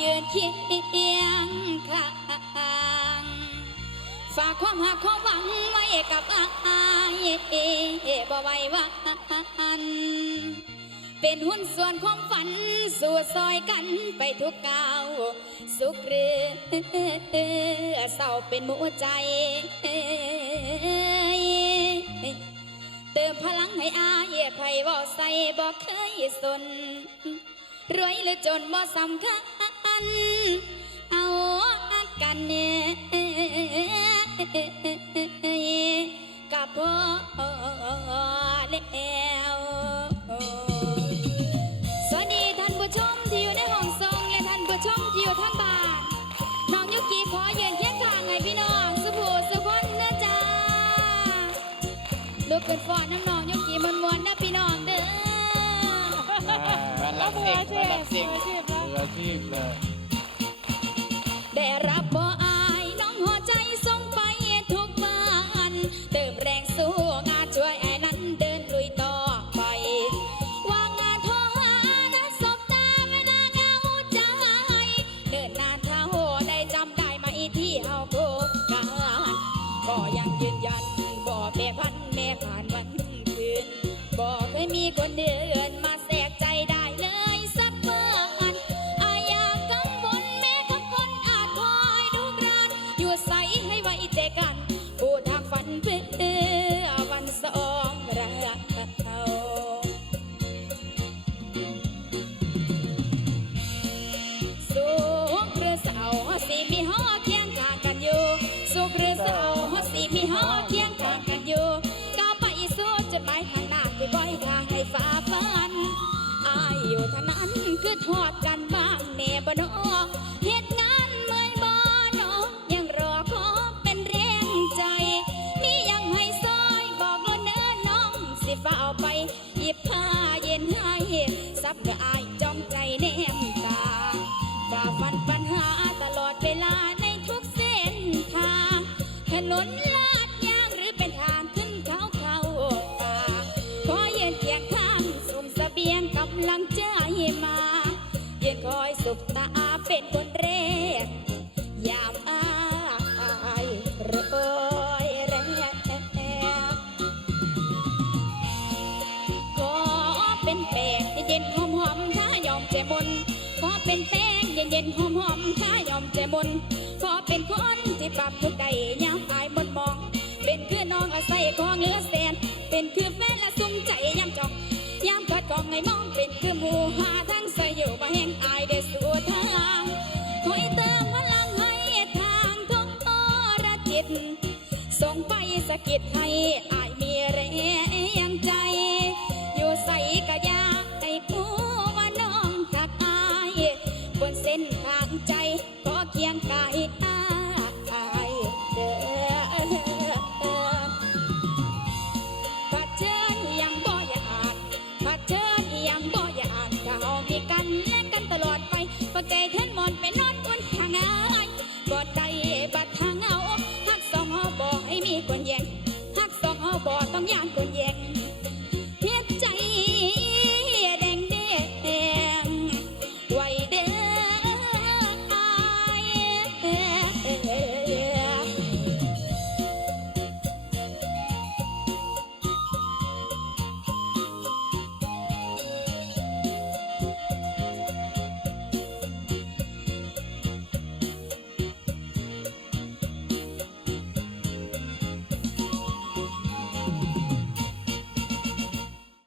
ยืนเคียงข้างฝากความหักความหวังไว้กับอายบ่ไวหวันเป็นหุ้นส่วนความฝัน สู่ซอยกันไปทุกก้าว สุขหรือเศร้าเป็นหมูใจเติมพลังให้อาเยไผบ่ใส่บ่เคยสน รวยหรือจนบ่สำคัญัน เอากันเนี่ยกับพ่อแล้วสวัสดีท่านผู้ชมที่อยู่ในห้องทรงและท่านผู้ชมที่อยู่ทางบ้านน้องยุกีขอเยือนเคียงข้างให้พี่น้องสุภูสุคนนะจ๊ะลูกเป็นฟอนน้องๆยุกีมวนๆนะพี่น้องเด้อมันรับสิ่งมันรับสิ่ง ออาชีพเลยได้รับบ่อายน้องหัวใจส่งไปทุกบ้านเติมแรงสู้งานช่วยไอ้นั้นเดินลุยต่อไป ว่างงานโทรหานะสบตาเวลาเหงาใจ เดินนานเท่าได้จำได้ไหมที่เฮาพบกันก็ยังยืนยันบ่แม่พันแม่ผ่านวันคืนบ่เคยมีคนเดิน คือทอดกัน ย็นหอมหอมถ้ายอมใจมนขอเป็นคนที่ปรับทุกใดยามอายมนมอง เป็นคือน้องอาศัยขอเงือแสน เป็นคือแฟนและสุ่มใจยามจองยามกอดกองให้มองเป็นคือหมู่หาทั้งใสอยู่บ่แห้งอายได้สู่ทางคอยเติมพลังให้ทางทุกทรจิตส่งไปสะกิดให้อายมีแรง М'янко